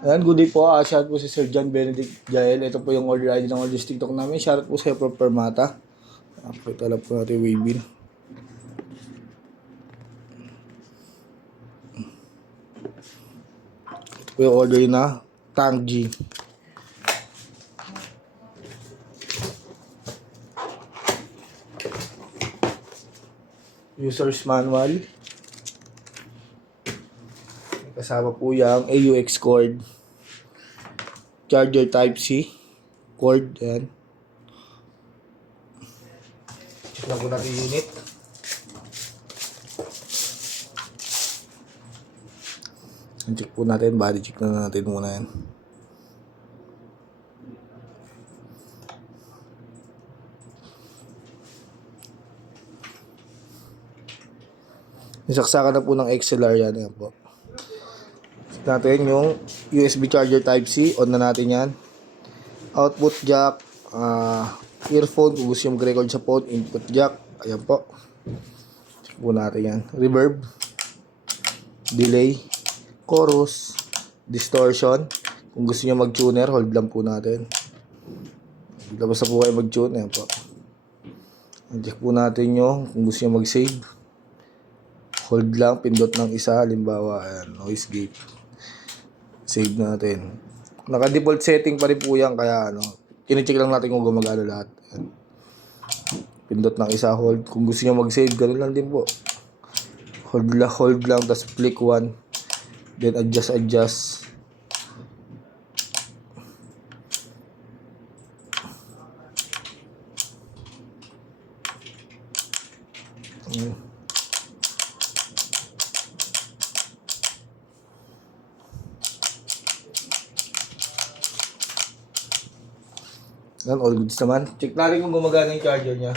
Ayan, good day po. Shout po si Sir John Benedict Jael. Ito po yung order ID ng Orders TikTok namin. Shout po sa Prof. Permata. Pakita lang po natin yung waybill. Ito po yung order na Tang G. User's manual. Kasama po yung AUX cord. Charger type C. Cord. Ayan. Check lang po natin yung unit. Check po natin. Body check na natin muna yan. Nisaksakan na po ng XLR yan. Ayan po. Check natin yung USB charger type C. On na natin yan. Output jack. Earphone. Kung gusto yung mag-record sa phone. Input jack. Ayan po. Check po natin yan. Reverb. Delay. Chorus. Distortion. Kung gusto nyo mag-tuner, hold lang po natin. Basta po kayo mag-tune. Ayan po. Check po natin yung kung gusto nyo mag-save. Hold lang, pindot ng isa, halimbawa, ayan, noise gate. Save natin. Naka-default setting pa rin po yan, kaya kine-check lang natin kung gumagana lahat. Ayan. Pindot ng isa, hold. Kung gusto niyo mag-save, ganoon lang din po. Hold lang, tapos click 1. Then adjust. Ayan. Yan, all goods naman. Check natin kung gumagana yung charger niya.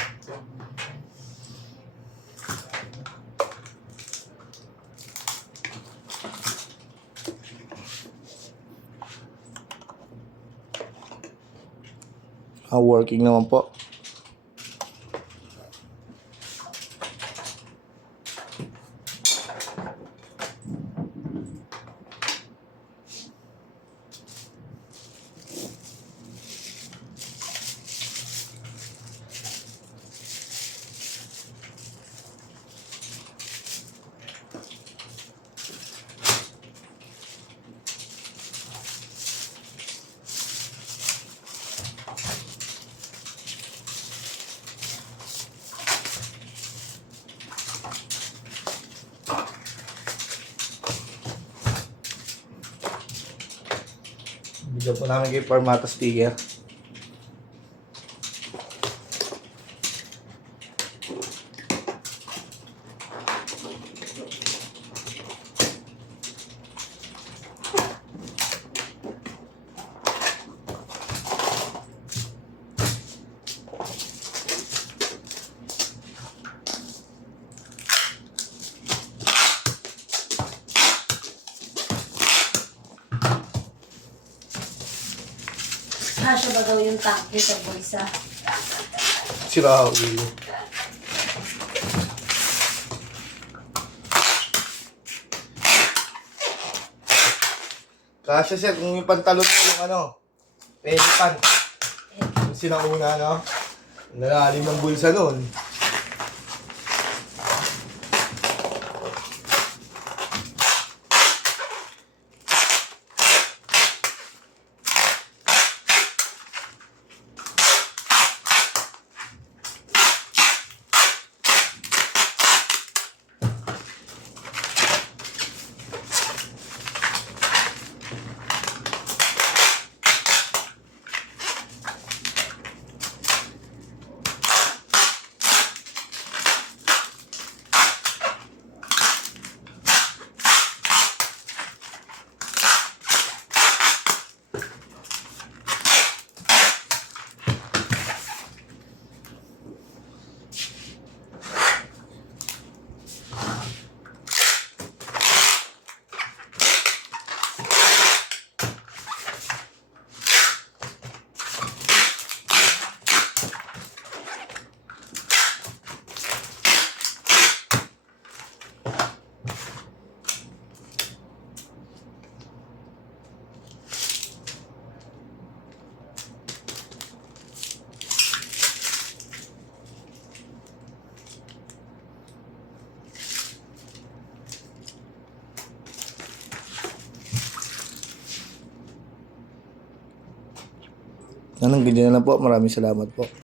Working naman po. Bigyan po namin kay Permata sticker. Kasya ba daw yung tanke sa bulsa? Sira ulo. Kasya sir, kung yung pantalon mo yung pelipan. Yung sinauna, nalalim ng bulsa nun. Anong ganyan na lang po. Maraming salamat po.